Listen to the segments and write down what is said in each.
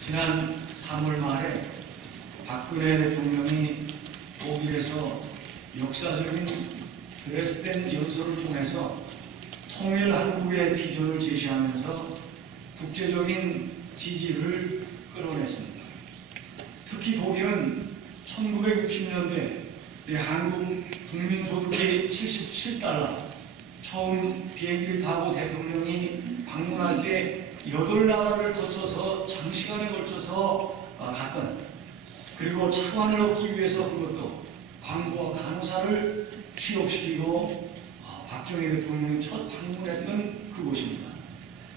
지난 3월 말에 박근혜 대통령이 독일에서 역사적인 드레스덴 연설을 통해서 통일 한국의 비전을 제시하면서 국제적인 지지를 끌어냈습니다. 특히 독일은 1960년대 한국 국민소득이 77달러, 처음 비행기를 타고 대통령이 방문할 때 8나라를 거쳐서 장시간에 걸쳐서 갔던, 그리고 차관을 얻기 위해서 그것도 광고와 간호사를 취업시키고 박정희 대통령이 첫 방문했던 그곳입니다.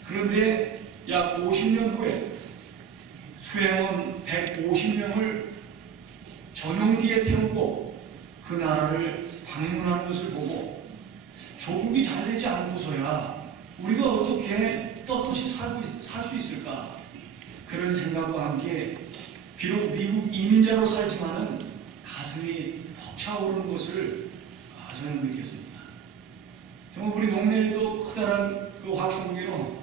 그런데 약 50년 후에 수행원 150명을 전용기에 태우고 그 나라를 방문하는 것을 보고 조국이 잘 되지 않고서야 우리가 어떻게 떳떳이 살 수 있을까? 그런 생각과 함께 비록 미국 이민자로 살지만은 가슴이 벅차오르는 것을 저는 느꼈습니다. 정말 우리 동네에도 커다란 그 확성기로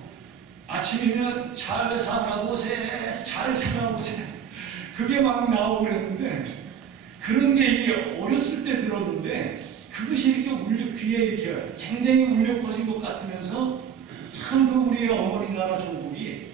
아침이면 잘 살아보세, 잘 살아보세, 그게 막 나오고 그랬는데, 그런 게 이게 어렸을 때 들었는데 그것이 이렇게 울려, 귀에 이렇게 쟁쟁이 울려 퍼진 것 같으면서 참 그 우리의 어머니 나라 조국이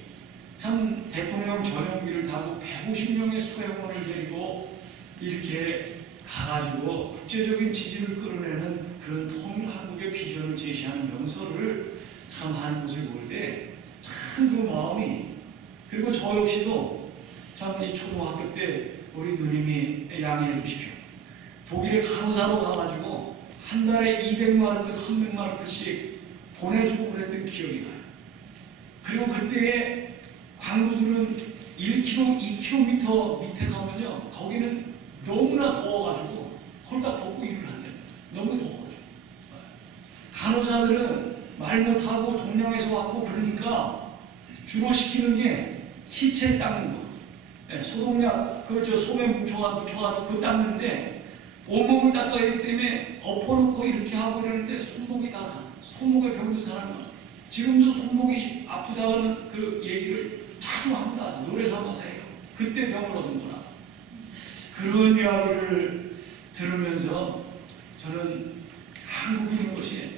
참 대통령 전용기를 타고 150명의 수행원을 데리고 이렇게 가가지고 국제적인 지지를 끌어내는 그런 통일 한국의 비전을 제시하는 연설을 참 하는 것을 볼 때 참 그 마음이, 그리고 저 역시도 참 이 초등학교 때 우리 누님이 양해해 주십시오. 독일에 간호사로 가가지고 한 달에 200마르크, 300마르크씩 보내주고 그랬던 기억이 나요. 그리고 그때의 광부들은 1km, 2km 밑에 가면요, 거기는 너무나 더워가지고 홀딱 벗고 일을 한대요. 너무 더워가지고. 간호사들은 말 못하고 동양에서 왔고 그러니까 주로 시키는 게 시체 닦는 거. 소독약, 소매 묻혀가지고 그거 닦는데 온몸을 닦아야 하기 때문에 엎어놓고 이렇게 하고 이러는데 손목이 다 상. 손목에 병든 사람은 지금도 손목이 아프다는 그 얘기를 자주 합니다. 노래사무소 해요. 그때 병을 얻은구나. 그런 이야기를 들으면서 저는 한국인인 것이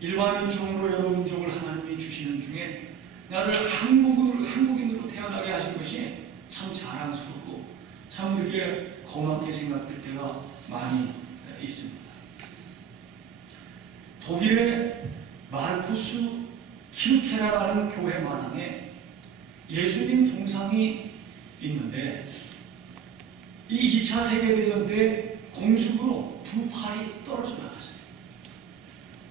일반인 중으로 여러 민족을 하나님이 주시는 중에 나를 한국인으로 태어나게 하신 것이 참 자랑스럽고 참 이렇게 고맙게 생각될 때가 많이 있습니다. 독일의 마르쿠스 키르케라라는 교회 마당에 예수님 동상이 있는데 이 2차 세계대전 때 공습으로 두 팔이 떨어져 나갔어요.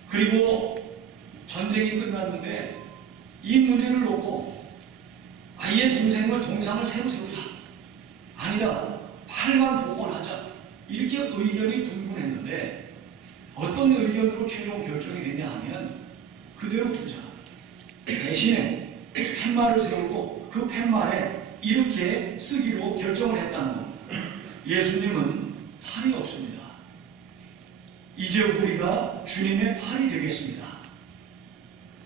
그리고 전쟁이 끝났는데 이 문제를 놓고 아예 동상을 새로 세우자, 아니다, 팔만 복원하자, 이렇게 의견이 분분했는데 어떤 의견으로 최종 결정이 됐냐 하면 그대로 두자, 대신에 팻말을 세우고 그 팻말에 이렇게 쓰기로 결정을 했다는 겁니다. 예수님은 팔이 없습니다. 이제 우리가 주님의 팔이 되겠습니다.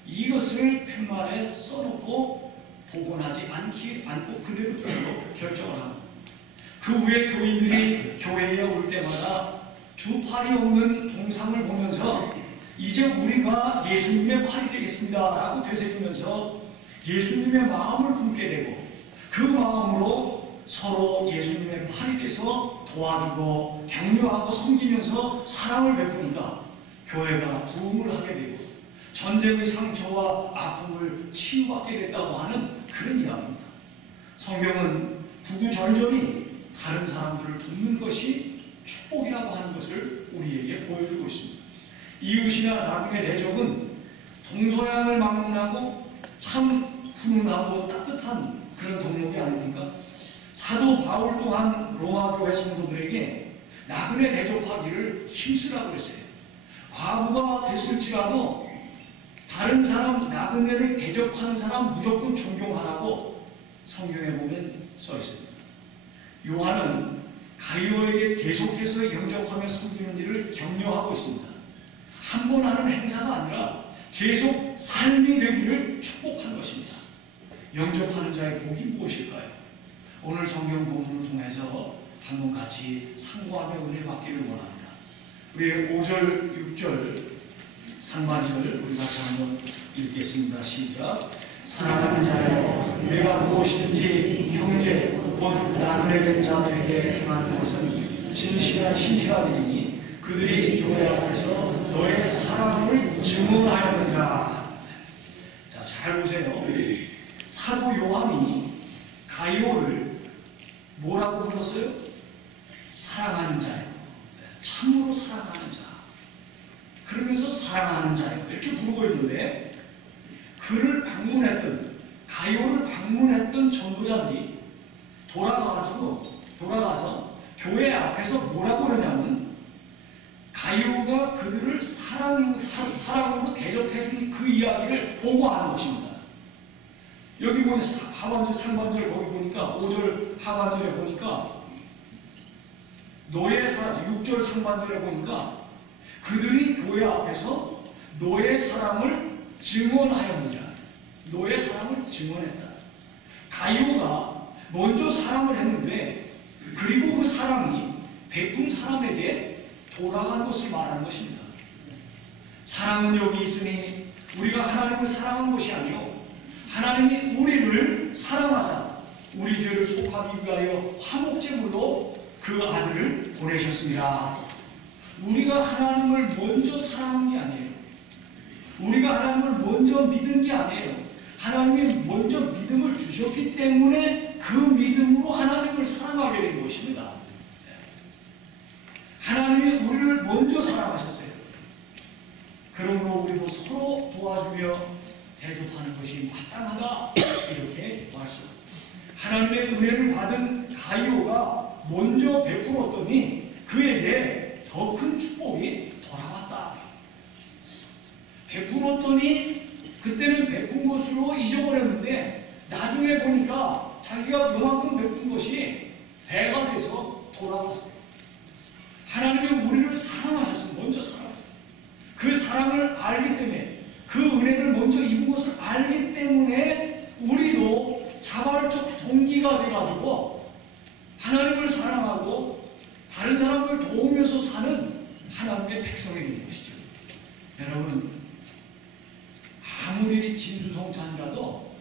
이것을 팻말에 써놓고 복원하지 않고 그대로 두기로 결정을 합니다. 그 후에 교인들이 교회에 올 때마다 두 팔이 없는 동상을 보면서 이제 우리가 예수님의 팔이 되겠습니다 라고 되새기면서 예수님의 마음을 품게 되고 그 마음으로 서로 예수님의 팔이 돼서 도와주고 격려하고 섬기면서 사랑을 베푸니까 교회가 부흥을 하게 되고 전쟁의 상처와 아픔을 치유받게 됐다고 하는 그런 이야기입니다. 성경은 구구절절히 다른 사람들을 돕는 것이 축복이라고 하는 것을 우리에게 보여주고 있습니다. 이웃이나 나그네 대적은 동서양을 막론하고 참 훈훈하고 따뜻한 그런 동력이 아닙니까? 사도 바울 또한 로마 교회 성도들에게 나그네 대적하기를 힘쓰라고 했어요. 과부가 됐을지라도 다른 사람, 나그네를 대적하는 사람 무조건 존경하라고 성경에 보면 써 있습니다. 요한은 가이오에게 계속해서 영접하며 섬기는 일을 격려하고 있습니다. 한 번 하는 행사가 아니라 계속 삶이 되기를 축복한 것입니다. 영접하는 자의 복이 무엇일까요? 오늘 성경 본문을 통해서 한번 같이 상고하며 은혜 받기를 원합니다. 우리 5절, 6절 상반절 우리 같이 한번 읽겠습니다. 시작. 사랑하는 자여, 내가 무엇이든지 형제 곧 나누게 된 자들에게 행하는 것은 신실하리니 그들이 교회 앞에서 너의 사랑을 증언하였느니라. 자, 잘 보세요. 사도 요한이 가이오를 뭐라고 불렀어요? 사랑하는 자예요. 참으로 사랑하는 자. 그러면서 사랑하는 자예요. 이렇게 부르고 있는데, 그를 방문했던, 가이오를 방문했던 전도자들이 돌아가서 교회 앞에서 뭐라고 그러냐면, 가이오가 그들을 사랑으로 대접해준 그 이야기를 보고하는 것입니다. 여기 보니 하반절, 상반절 거기 보니까 5절 하반절에 보니까 너의 사랑, 6절 상반절에 보니까 그들이 교회 앞에서 너의 사랑을 증언하였느냐. 너의 사랑을 증언했다. 가이오가 먼저 사랑을 했는데 그리고 그 사랑이 베푼 사람에게 돌아간 것을 말하는 것입니다. 사랑은 여기 있으니 우리가 하나님을 사랑한 것이 아니요 하나님이 우리를 사랑하사 우리 죄를 속하기 위하여 화목제물로 그 아들을 보내셨습니다. 우리가 하나님을 먼저 사랑한 게 아니에요. 우리가 하나님을 먼저 믿은 게 아니에요. 하나님이 먼저 믿음을 주셨기 때문에 그 믿음으로 하나님을 사랑하게 된 것입니다. 하나님이 우리를 먼저 사랑하셨어요. 그러므로 우리도 서로 도와주며 대접하는 것이 마땅하다, 이렇게 말씀. 하나님의 은혜를 받은 가이오가 먼저 베풀었더니 그에게 더 큰 축복이 돌아왔다. 베풀었더니 그때는 베푼 것으로 잊어버렸는데 나중에 보니까 자기가 요만큼 베푼 것이 배가 돼서 돌아왔어요. 하나님이 우리를 사랑하셨어요. 먼저 사랑하셨어요. 그 사랑을 알기 때문에, 그 은혜를 먼저 입은 것을 알기 때문에 우리도 자발적 동기가 돼가지고 하나님을 사랑하고 다른 사람을 도우면서 사는 하나님의 백성이 되는 것이죠. 여러분, 아무리 진수성찬이라도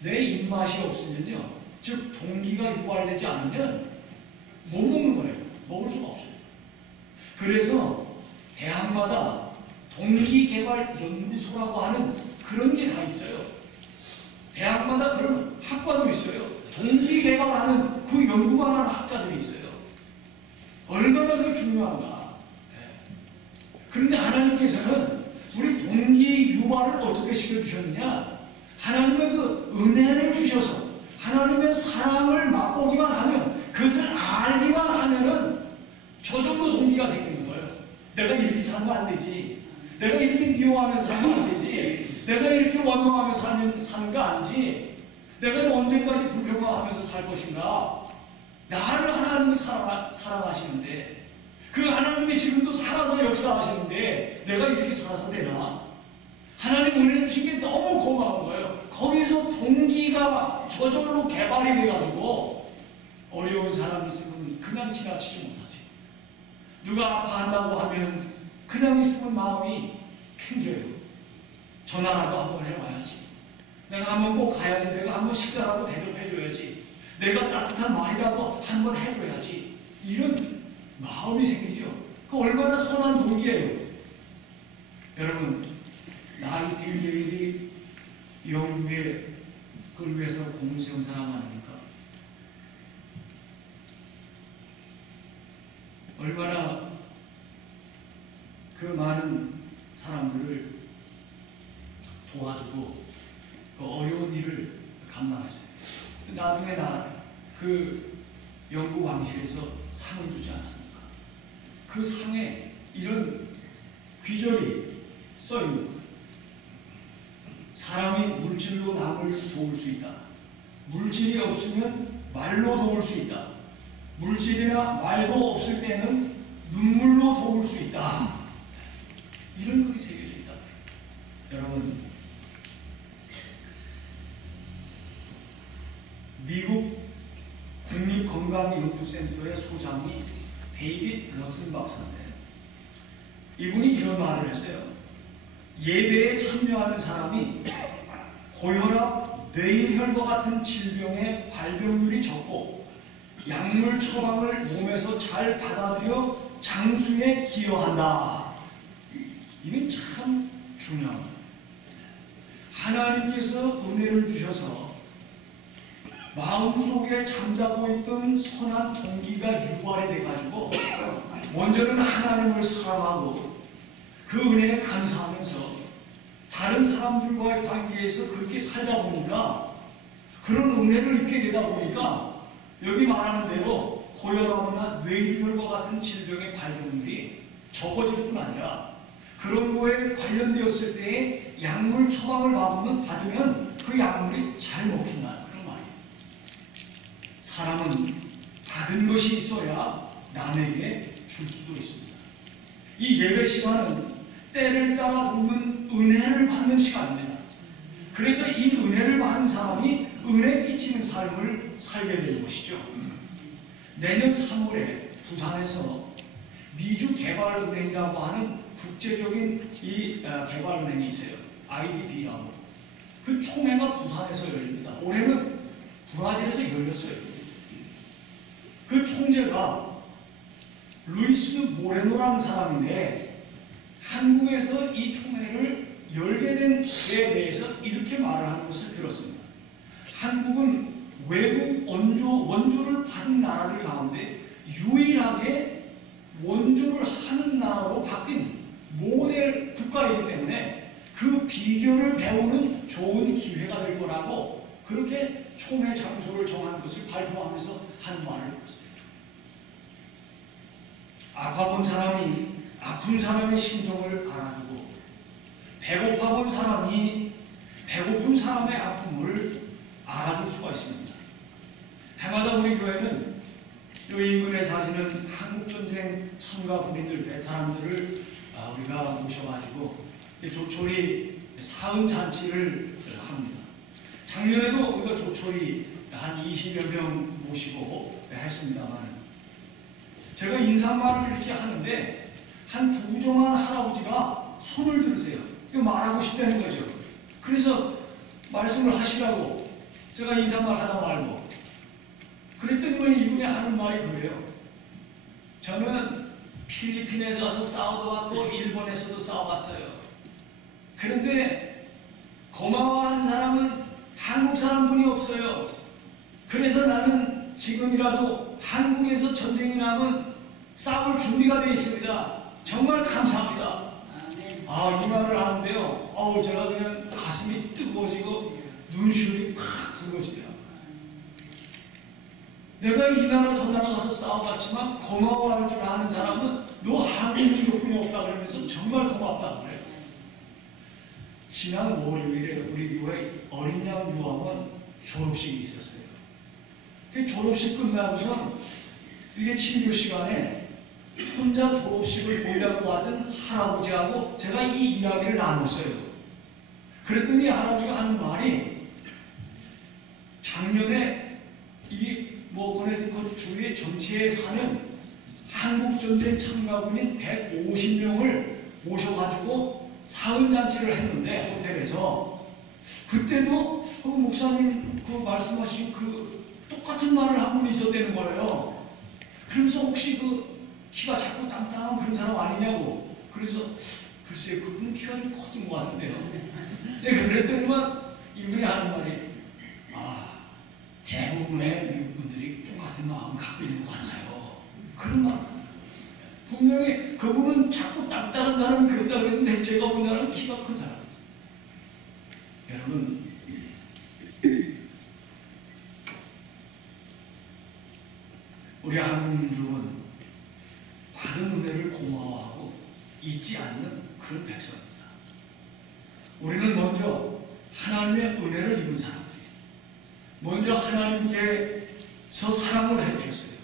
내 입맛이 없으면요, 즉 동기가 유발되지 않으면 못 먹는 거예요. 먹을 수가 없어요. 그래서 대학마다 동기개발연구소라고 하는 그런 게 다 있어요. 대학마다 그런 학과도 있어요. 동기개발하는 그 연구만 하는 학자들이 있어요. 얼마나 그게 중요한가. 그런데 하나님께서는 우리 동기 유발을 어떻게 시켜주셨느냐? 하나님의 그 은혜를 주셔서 하나님의 사랑을 맛보기만 하면, 그것을 알기만 하면은 저절로 동기가 생기는 거예요. 내가 이렇게 살면 안 되지. 내가 이렇게 미워하면서 살면 안 되지. 내가 이렇게 원망하면서 사는 거 아니지. 내가 언제까지 불평하면서 살 것인가. 나를 하나님이 사랑하시는데, 그 하나님이 지금도 살아서 역사하시는데 내가 이렇게 살아서 되나? 하나님 은혜 주신 게 너무 고마운 거예요. 거기서 동기가 저절로 개발이 돼가지고 어려운 사람이 있으면 그냥 지나치지 못하지. 누가 아파한다고 하면 그냥 있으면 마음이 캥겨요. 전화라도 한번 해봐야지. 내가 한번 꼭 가야지. 내가 한번 식사라도 대접해줘야지. 내가 따뜻한 말이라도 한번 해줘야지. 이런 마음이 생기죠. 그 얼마나 선한 동기예요. 여러분, 나이팅게일이 영국에 그걸 위해서 공을 세운 사람 아닙니까? 얼마나 그 많은 사람들을 도와주고 그 어려운 일을 감당했어요. 나중에 그 영국 왕실에서 상을 주지 않았습니까? 그 상에 이런 귀절이 써있는 거예요. 사람이 물질로 남을 도울 수 있다. 물질이 없으면 말로 도울 수 있다. 물질이나 말도 없을 때는 눈물로 도울 수 있다. 이런 글이 새겨져 있다. 여러분, 미국 국립건강연구센터의 소장이 데이빗 러슨 박사인데, 이분이 이런 말을 했어요. 예배에 참여하는 사람이 고혈압, 뇌혈과 같은 질병의 발병률이 적고 약물 처방을 몸에서 잘 받아들여 장수에 기여한다. 이건 참 중요합니다. 하나님께서 은혜를 주셔서 마음속에 잠자고 있던 선한 동기가 유발이 돼가지고 먼저는 하나님을 사랑하고 그 은혜에 감사하면서 다른 사람들과의 관계에서 그렇게 살다 보니까, 그런 은혜를 입게 되다 보니까 여기 말하는 대로 고혈압이나 뇌혈과 같은 질병의 발병률이 적어질 뿐 아니라 그런 거에 관련되었을 때에 약물 처방을 받으면 그 약물이 잘 먹힌다, 그런 말이에요. 사람은 받은 것이 있어야 남에게 줄 수도 있습니다. 이 예배 시간은 때를 따라 돕는 은혜를 받는 시간입니다. 그래서 이 은혜를 받은 사람이 은혜 끼치는 삶을 살게 되는 것이죠. 내년 3월에 부산에서 미주개발은행이라고 하는 국제적인 이 개발은행이 있어요. IDB라고. 그 총회가 부산에서 열립니다. 올해는 브라질에서 열렸어요. 그 총재가 루이스 모레노라는 사람인데, 한국에서 이 총회를 열게 된 데에 대해서 이렇게 말을 하는 것을 들었습니다. 한국은 외국 원조를 받은 나라들 가운데 유일하게 원조를 하는 나라로 바뀐 모델 국가이기 때문에 그 비결을 배우는 좋은 기회가 될 거라고, 그렇게 총회 장소를 정한 것을 발표하면서 한 말을 들었습니다. 아파 본 사람이 아픈 사람의 심정을 알아주고, 배고파 본 사람이 배고픈 사람의 아픔을 알아줄 수가 있습니다. 해마다 우리 교회는 이 인근에 사시는 한국전쟁 참가 군인들, 베테랑들을 우리가 모셔가지고 조촐히 사은잔치를 합니다. 작년에도 우리가 조촐히 한 20여 명 모시고 했습니다만, 제가 인사말을 이렇게 하는데 한 부정한 할아버지가 손을 들으세요. 이거 말하고 싶다는 거죠. 그래서 말씀을 하시라고 제가 인사말 하다 말고, 그랬더니 이분이 하는 말이 그래요. 저는 필리핀에서 와서 싸워도 왔고 일본에서도 싸워봤어요. 그런데 고마워하는 사람은 한국 사람뿐이 없어요. 그래서 나는 지금이라도 한국에서 전쟁이 나면 싸울 준비가 되어 있습니다. 정말 감사합니다. 이 말을 하는데요, 제가 그냥 가슴이 뜨거워지고 눈시울이 팍 붉어지더라고요. 내가 이 나라 저 나라 가서 싸워봤지만 고마워할 줄 아는 사람은 너 한국이 요금이 없다 그러면서 정말 고맙다 그래요. 지난 월요일에 우리 교회 어린 양 유아원 졸업식이 있었어요. 그 졸업식 끝나고선 이게 친교 시간에 손자 졸업식을 보려고 하던 할아버지하고 제가 이 이야기를 나눴어요. 그랬더니 할아버지가 하는 말이, 작년에 코네티컷 주의 전체에 사는 한국전쟁 참가군인 150명을 모셔가지고 사은잔치를 했는데, 호텔에서 그때도 목사님 그 말씀하신 그 똑같은 말을 한 분이 있었다는 거예요. 그러면서 혹시 그 키가 작고 땅땅한 그런 사람 아니냐고. 그래서 글쎄 그분 키가 좀 컸던 것 같은데요. 그랬더니만 이분이 하는 말이, 대부분의 미국 분들이 똑같은 마음 갖고 있는 거 같아요. 그런 말. 분명히 그분은 작고 땅땅한 사람은 그랬다 그랬는데, 제가 본 사람은 키가 큰 사람. 여러분, 우리 한국 민족은 받은 은혜를 고마워하고 잊지 않는 그런 백성입니다. 우리는 먼저 하나님의 은혜를 입은 사람들이에요. 먼저 하나님께서 사랑을 해주셨어요.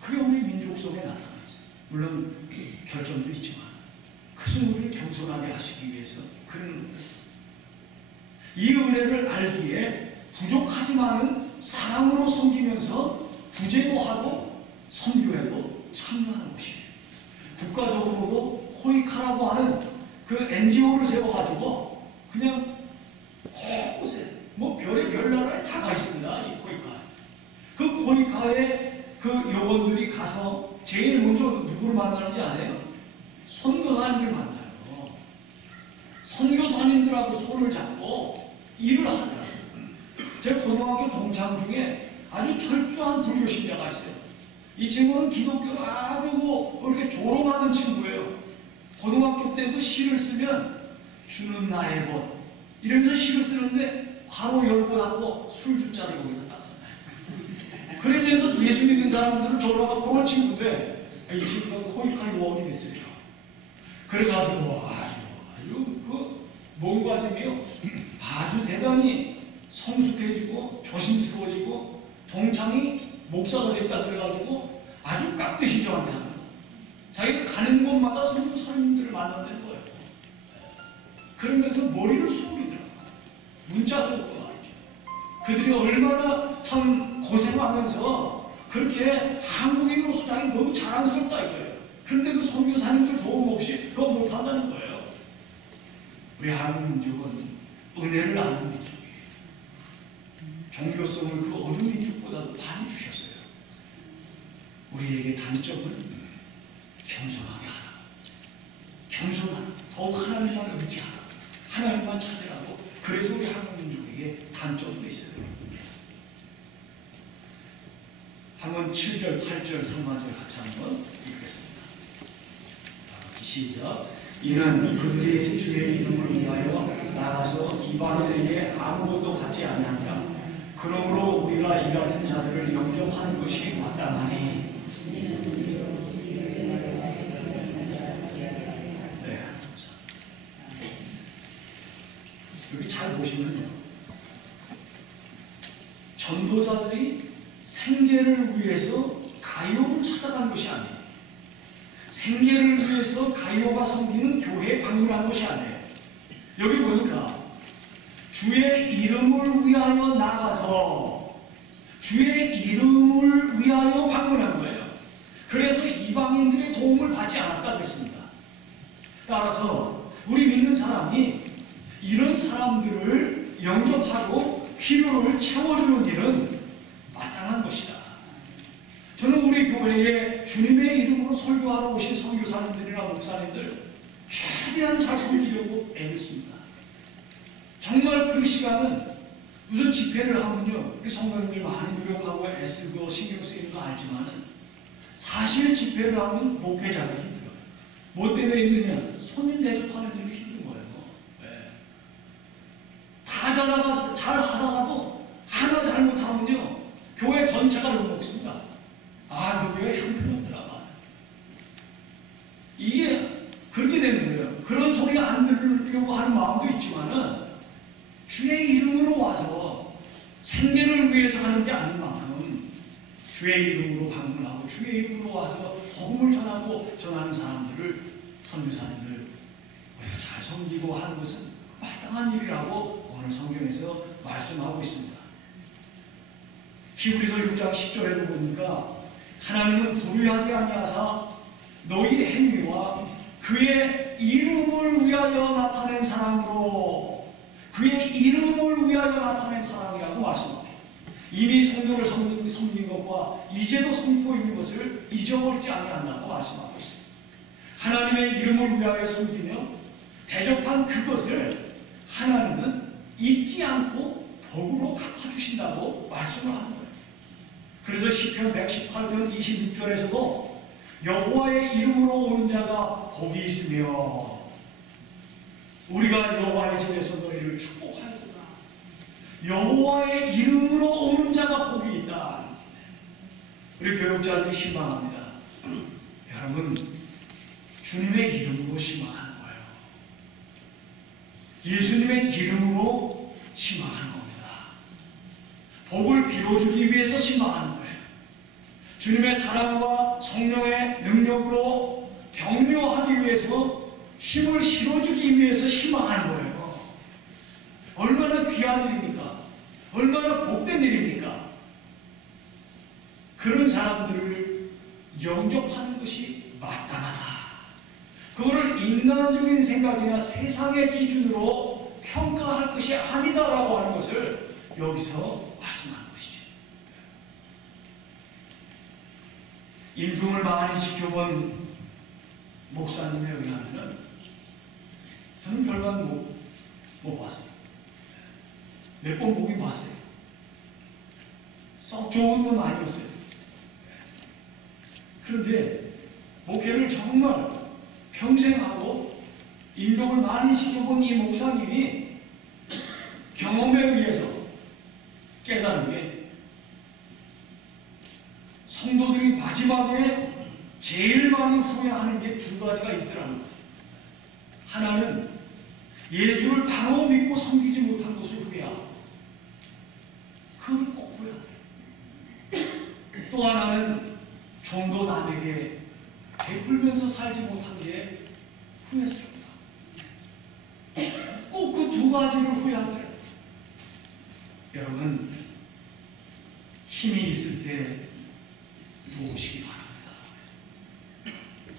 그게 우리 민족 속에 나타나 있어요. 물론 결점도 있지만, 그것은 우리를 겸손하게 하시기 위해서 그런 이 은혜를 알기에 부족하지만은 사랑으로 섬기면서 구제도 하고 선교에도 참여하는 곳이에요. 국가적으로도 코이카라고 하는 그 NGO를 세워가지고 그냥 곳곳에 뭐 별의 별 나라에 다 가 있습니다. 이 코이카. 그 코이카에 그 요원들이 가서 제일 먼저 누구를 만나는지 아세요? 선교사님들 만나요. 선교사님들하고 손을 잡고 일을 하더라고요. 제 고등학교 동창 중에 아주 철저한 불교 신자가 있어요. 이 친구는 기독교를 아주 그렇게 조롱하는 친구예요. 고등학교 때도 시를 쓰면 주는 나의 법 이러면서 시를 쓰는데 괄호 열고 하고 술주자를 거기서 딱 써요. 그러면서 예수 믿는 사람들을 조롱하고 그런 친구인데 이 친구가 코이카 요원이 됐어요. 그래가지고 아주 그 몸가짐이요 아주 대단히 성숙해지고 조심스러워지고 동창이 목사가 됐다 그래가지고 아주 깍듯이 저한테 하는 거예요. 자기가 가는 곳마다 선교사님들을 만난다는 거예요. 그러면서 머리를 숙이더라고요. 문자도 말이죠. 그들이 얼마나 참 고생하면서 그렇게 한국인으로서 자기 너무 자랑스럽다 이거예요. 그런데 그 선교사님들 도움 없이 그거 못한다는 거예요. 우리 한국 민족은 은혜를 아는 민족이에요. 종교성을 그 어느 민족보다도 많이 주셨어요. 우리에게 단점은 겸손하게 하라. 겸손하라. 더욱 하나님만 의지하라. 하나님만 찾으라고. 그래서 우리 한국 민족에게 단점도 있어요. 한번 7절, 8절, 3만절 같이 한번 읽겠습니다. 시작. 이는 그들이 주의 이름을 위하여 나가서 이방인에게 아무것도 하지 아니하니라. 그러므로 우리가 이 같은 자들을 영접하는 것이 마땅하니. 네, 여기 잘 보시면요, 전도자들이 생계를 위해서 가요를 찾아간 것이 아니에요. 생계를 위해서 가요가 섬기는 교회에 방문한 것이 아니에요. 여기 보니까 주의 이름을 위하여 나가서 주의 이름을 위하여 방문한 거예요. 그래서 이방인들의 도움을 받지 않았다 그랬습니다. 따라서 우리 믿는 사람이 이런 사람들을 영접하고 필요를 채워주는 일은 마땅한 것이다. 저는 우리 교회에 주님의 이름으로 설교하러 오신 선교사님들이나 목사님들 최대한 잘 섬기려고 애를 씁니다. 정말 그 시간은 무슨 집회를 하면요, 우리 성도님들 많이 노력하고 애쓰고 신경 쓰이는 거 알지만은 사실 집회를 하면 목회자가 힘들어요. 뭐 때문에 힘드냐? 손님 대접하는 일이 힘든 거예요. 네. 다 잘 하다가도 하나 잘못하면요, 교회 전체가 욕먹습니다. 아, 그 교회 형편없더라. 이게 그렇게 되는 거예요. 그런 소리 안 들으려고 하는 마음도 있지만은 주의 이름으로 와서 생계를 위해서 하는 게 아닌 만큼 주의 이름으로 방문하고 주의 이름으로 와서 복음을 전하는 사람들을, 선교사님들 우리가 잘 섬기고 하는 것은 마땅한 일이라고 오늘 성경에서 말씀하고 있습니다. 히브리서 6장 10절에도 보니까 하나님은 불의하게 아니하사 너희 행위와 그의 이름을 위하여 나타낸 사랑으로, 그의 이름을 위하여 나타낸 사랑이라고 말씀합니다. 이미 성도를 섬긴 것과 이제도 섬기고 있는 것을 잊어버리지 아니한다고 말씀하고 있습니다. 하나님의 이름을 위하여 섬기며 대접한 그것을 하나님은 잊지 않고 복으로 갚아주신다고 말씀을 하는 거예요. 그래서 시편 118편 26절에서도 여호와의 이름으로 오는 자가 복이 있으며 우리가 여호와의 집에서 너희를 축복하였구나. 여호와의 이름으로 오는 자가 복이 있다. 우리 교육자들이 희망합니다. 여러분, 주님의 이름으로 희망하는 거예요. 예수님의 이름으로 희망하는 겁니다. 복을 빌어주기 위해서 희망하는 거예요. 주님의 사랑과 성령의 능력으로 격려하기 위해서, 힘을 실어주기 위해서 희망하는 거예요. 얼마나 귀한 일입니까? 얼마나 복된 일입니까? 그런 사람들을 영접하는 것이 마땅하다. 그거를 인간적인 생각이나 세상의 기준으로 평가할 것이 아니다라고 하는 것을 여기서 말씀하는 것이죠. 임종을 많이 지켜본 목사님에 의하면 저는 별반 못 봤어요. 몇 번 보긴 봤어요. 썩 좋은 건 아니었어요. 그런데 목회를 정말 평생 하고 임종을 많이 지켜본 이 목사님이 경험에 의해서 깨달은 게 성도들이 마지막에 제일 많이 후회하는 게 두 가지가 있더라는 거예요. 하나는 예수를 바로 믿고 섬기지 못한 것을 후회하고, 그걸 꼭 후회하고, 또 하나는 좀 더 남에게 베풀면서 살지 못한 게 후회스럽다. 꼭 그 두 가지를 후회하더래요. 여러분, 힘이 있을 때 도우시기 바랍니다.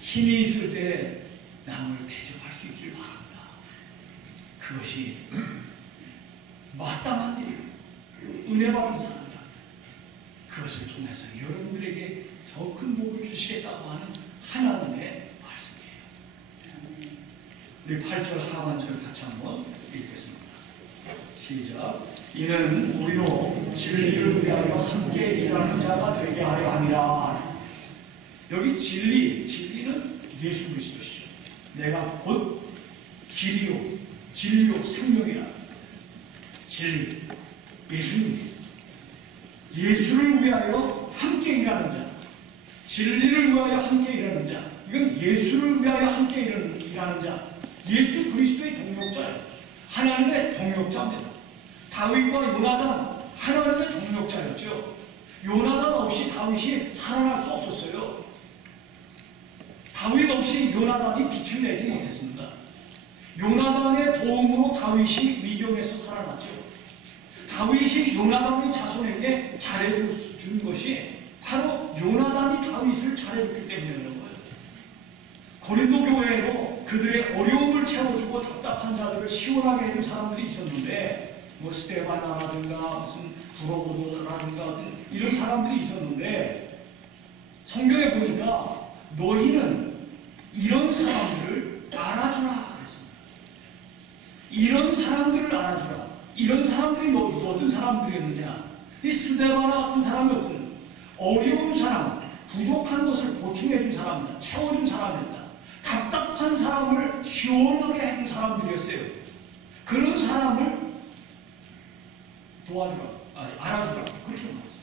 힘이 있을 때 남을 대접할 수 있길 바랍니다. 그것이 마땅한 일이에요. 은혜 받은 사람이라 그것을 통해서 여러분들에게 더 큰 복을 주시겠다고 하는 하나님의 말씀이에요. 우리 8절 하반절 같이 한번 읽겠습니다. 시작. 이는 우리로 진리를 위하여 함께 일하는 자가 되게 하려 함이라. 여기 진리는 예수 그리스도시죠. 내가 곧 길이요 진리요 생명이라. 진리, 예수님, 예수를 위하여 함께 일하는 자, 진리를 위하여 함께 일하는 자, 이건 예수를 위하여 함께 일하는 자, 예수 그리스도의 동력자예요. 하나님의 동력자입니다. 다윗과 요나단 하나님의 동력자였죠. 요나단 없이 다윗이 살아날 수 없었어요. 다윗 없이 요나단이 빛을 내지 못했습니다. 요나단의 도움으로 다윗이 위경에서 살아났죠. 다윗이 요나단의 자손에게 잘해준 것이 바로 요나단이 다윗을 잘해줬기 때문에 그런 거예요. 고린도 교회에도 그들의 어려움을 채워주고 답답한 자들을 시원하게 해준 사람들이 있었는데, 뭐 스데바나라든가 무슨 브로고도라든가 이런 사람들이 있었는데, 성경에 보니까 너희는 이런 사람들을 알아주라 그랬습니다. 이런 사람들을 알아주라. 이런 사람들이 어떤 사람들이었느냐? 이 스데바나 같은 사람이었던 어려운 사람, 부족한 것을 보충해준 사람이다. 채워준 사람이었다. 답답한 사람을 시원하게 해준 사람들이었어요. 그런 사람을 도와주라, 알아주라, 그렇게 말했어요.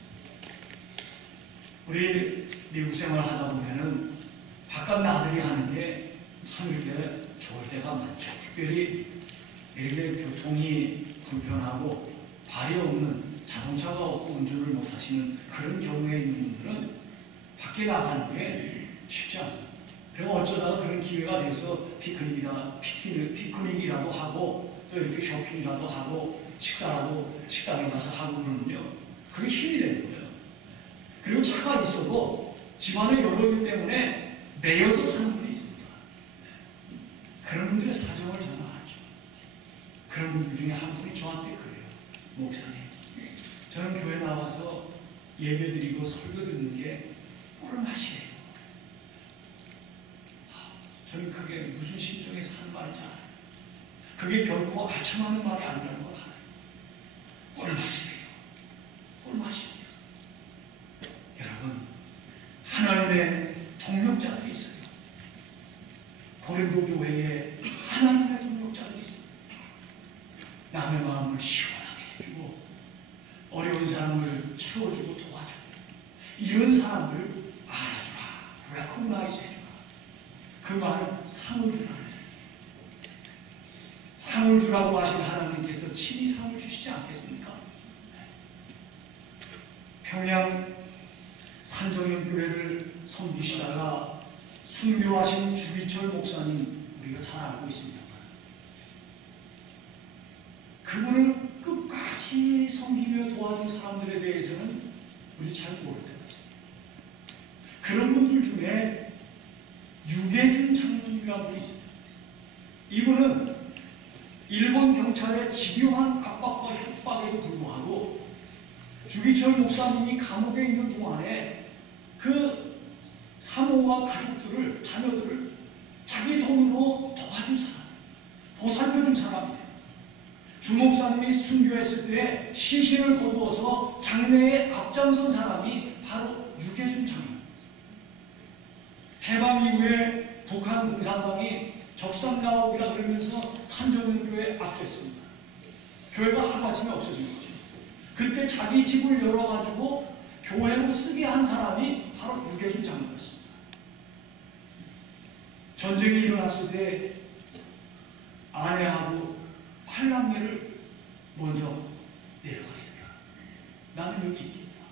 우리 미국 생활 하다 보면은 바깥 나들이 하는 게 참 이렇게 좋을 때가 많죠. 특별히 이렇게 교통이 불편하고 발이 없는, 자동차가 없고 운전을 못하시는 그런 경우에 있는 분들은 밖에 나가는 게 쉽지 않습니다. 그리고 어쩌다가 그런 기회가 돼서 피크닉이라도 하고 또 이렇게 쇼핑이라도 하고 식사라도 식당에 가서 하고 그러면요, 그게 힘이 되는 거예요. 그리고 차가 있어도 집안의 여러 일 때문에 매여서 사는 분이 있습니다. 그런 분들의 사정을 저는 알죠. 그런 분들 중에 한 분이 저한테 그래요. 목사님, 저는 교회 나와서 예배 드리고 설교 듣는 게 꿀맛이에요. 저는 그게 무슨 심정에서 하는 말인지 알아요. 그게 결코 아첨하는 말이 아니라는 걸 알아요. 꿀맛이에요. 꿀맛이에요. 여러분, 하나님의 동력자들이 있어요. 고린도 교회에 하나님의 동력자들이 있어요. 남의 마음을 시원하게 해주고 어려운 사람을 채워주고 도와주고, 이런 사람을 알아주라, 레코그나이즈 해주라. 그 말은 상을 주라는 얘기예요. 상을 주라고 하신 하나님께서 친히 상을 주시지 않겠습니까? 평양 산정형교회를 섬기시다가 순교하신 주기철 목사님 우리가 잘 알고 있습니다. 그분을 끝까지 섬기며 도와준 사람들에 대해서는 우리 잘 모를 때가 있어요. 그런 분들 중에 유계준 장로님이라고 있습니다. 이분은 일본 경찰의 집요한 압박과 협박에도 불구하고 주기철 목사님이 감옥에 있는 동안에 그 사모와 가족들을, 자녀들을 자기 돈으로 도와준 사람, 보살펴준 사람이에요. 주 목사님이 순교했을 때 시신을 거두어서 장례에 앞장선 사람이 바로 유계준 장로입니다. 해방 이후에 북한 공산당이 적산가옥이라 그러면서 산정교회 압수했습니다. 교회가 하루아침에 없어진 거죠. 그때 자기 집을 열어가지고 교회로 쓰게 한 사람이 바로 유계준 장로였습니다. 전쟁이 일어났을 때 아내하고 8남매를 먼저 내려가 있어요. 나는 여기 있겠다.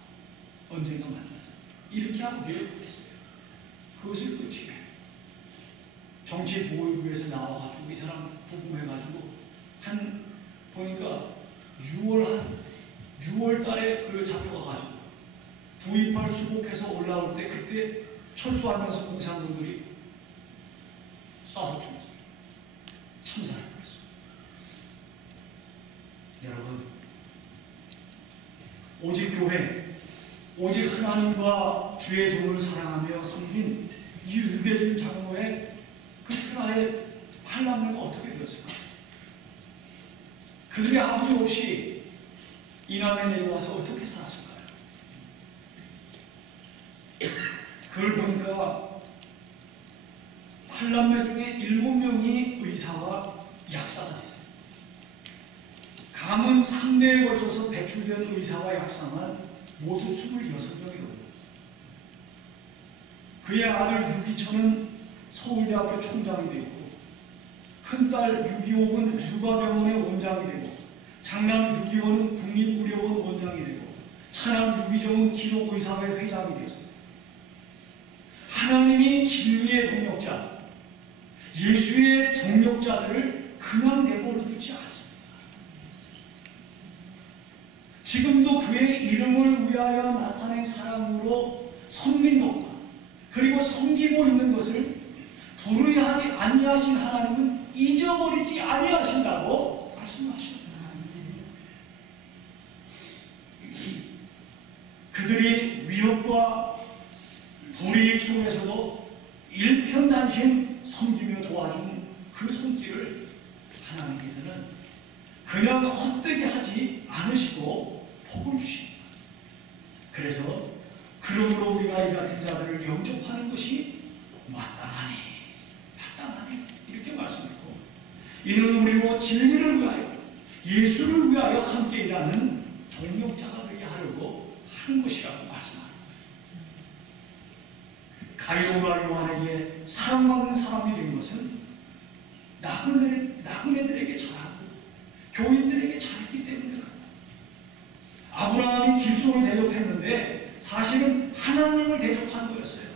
언젠가 만나자. 이렇게 하고 내려보냈어요. 그것을 끝이에요. 정치보호부에서 나와가지고 이 사람 구금해가지고 보니까 6월 달에 그 잡혀가가지고 9.28 수복해서 올라올 때 그때 철수하면서 공산군들이 쏴서 죽였어요. 참사했어요. 여러분, 오직 교회, 오직 하나님과 주의 종을 사랑하며 섬긴 이 유계준 장로의 그 슬하의 8남매가 어떻게 되었을까? 그들의 아버지 없이 이 남에 내려와서 어떻게 살았을까요? 그걸 보니까 8남매 중에 7명이 의사와 약사가 됐어요. 가문 3대에 걸쳐서 배출된 의사와 약사만 모두 26명이거든요. 그의 아들 유기천은 서울대학교 총장이 되고, 큰딸 유기옥은 육아병원의 원장이 되고, 장남 유기원은 국립의료원 원장이 되고, 차남 유기정은 기록의사회 회장이 되었습니다. 하나님이 진리의 동력자, 예수의 동력자들을 그냥 내버려 두지 않습니다. 지금도 그의 이름을 위하여 나타낸 사랑으로 섬긴 것과 그리고 섬기고 있는 것을 불의하지 아니하신 하나님은 잊어버리지 아니하신다고 말씀하십니다. 그들이 위협과 불이익 속에서도 일편단심 섬기며 도와준 그 손길을 하나님께서는 그냥 헛되게 하지 않으시고 복을 주십니다. 그래서 그러므로 우리가 이 같은 자들을 영접하는 것이 마땅하니 이렇게 말씀했고, 이는 우리로 진리를 위하여 예수를 위하여 함께 일하는 동력자가 되게 하려고 하는 것이라고 말씀합니다. 가이오가 요한에게 사랑받는 사람이 된 것은 나그네들에게 잘하고 교인들에게 잘했기 때문입니다. 아브라함이 길손을 대접했는데 사실은 하나님을 대접한 거였어요.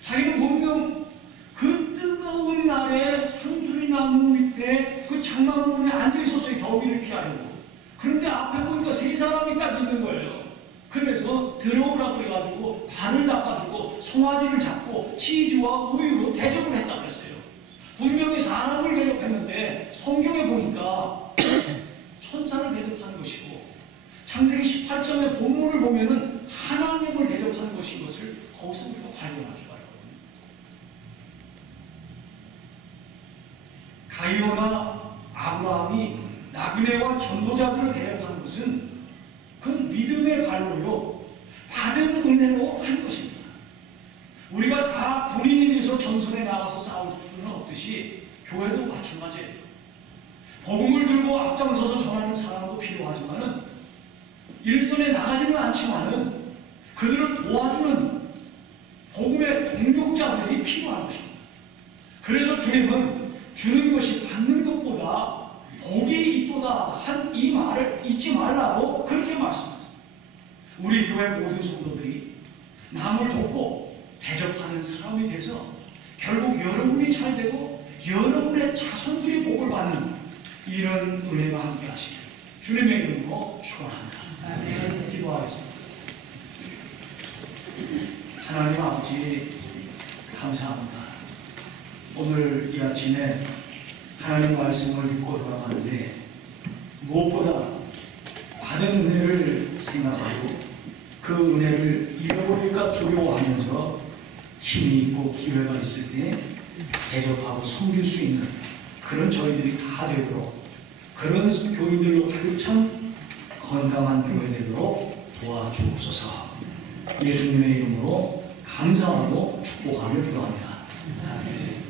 자기는 분명 그 뜨거운 날에 상수리 나무 밑에 그 장막문에 앉아 있었어요. 더위를 피하려고. 그런데 앞에 보니까 세 사람이 딱 있는 거예요. 그래서 들어오라고 그래가지고 발을 닦아주고 송아지를 잡고 치즈와 우유로 대접을 했다고 했어요. 분명히 사람을 대접했는데 성경에 보니까 천사를 대접한 것이고, 창세기 18장의 본문을 보면은 하나님을 대접한 것인 것을 거기서 우리가 발견할 수가 있거든요. 가이오나 아브라함이 나그네와 전도자들을 대접한 것은 그건 믿음의 발로요, 받은 은혜로 한 것입니다. 우리가 다 군인이 돼서 전선에 나가서 싸울 수는 없듯이 교회도 마찬가지예요. 복음을 들고 앞장서서 전하는 사람도 필요하지만은 일선에 나가지는 않지만은 그들을 도와주는 복음의 동력자들이 필요한 것입니다. 그래서 주님은 주는 것이 받는 것보다 복이 있도다 한 이 말을 잊지 말라고 그렇게 말씀합니다. 우리 교회 모든 성도들이 남을 돕고 대접하는 사람이 돼서 결국 여러분이 잘 되고 여러분의 자손들이 복을 받는 이런 은혜가 함께 하시길 주님의 이름으로 축원합니다. 기도하겠습니다. 하나님 아버지 감사합니다. 오늘 이 아침에 하나님 말씀을 듣고 돌아가는데 무엇보다 받은 은혜를 생각하고 그 은혜를 잃어버릴까 두려워하면서 힘이 있고 기회가 있을 때 대접하고 섬길 수 있는 그런 저희들이 다 되도록, 그런 교인들로 교참 건강한 교회 되도록 도와주옵소서. 예수님의 이름으로 감사하고 축복하며 기도합니다. 아멘.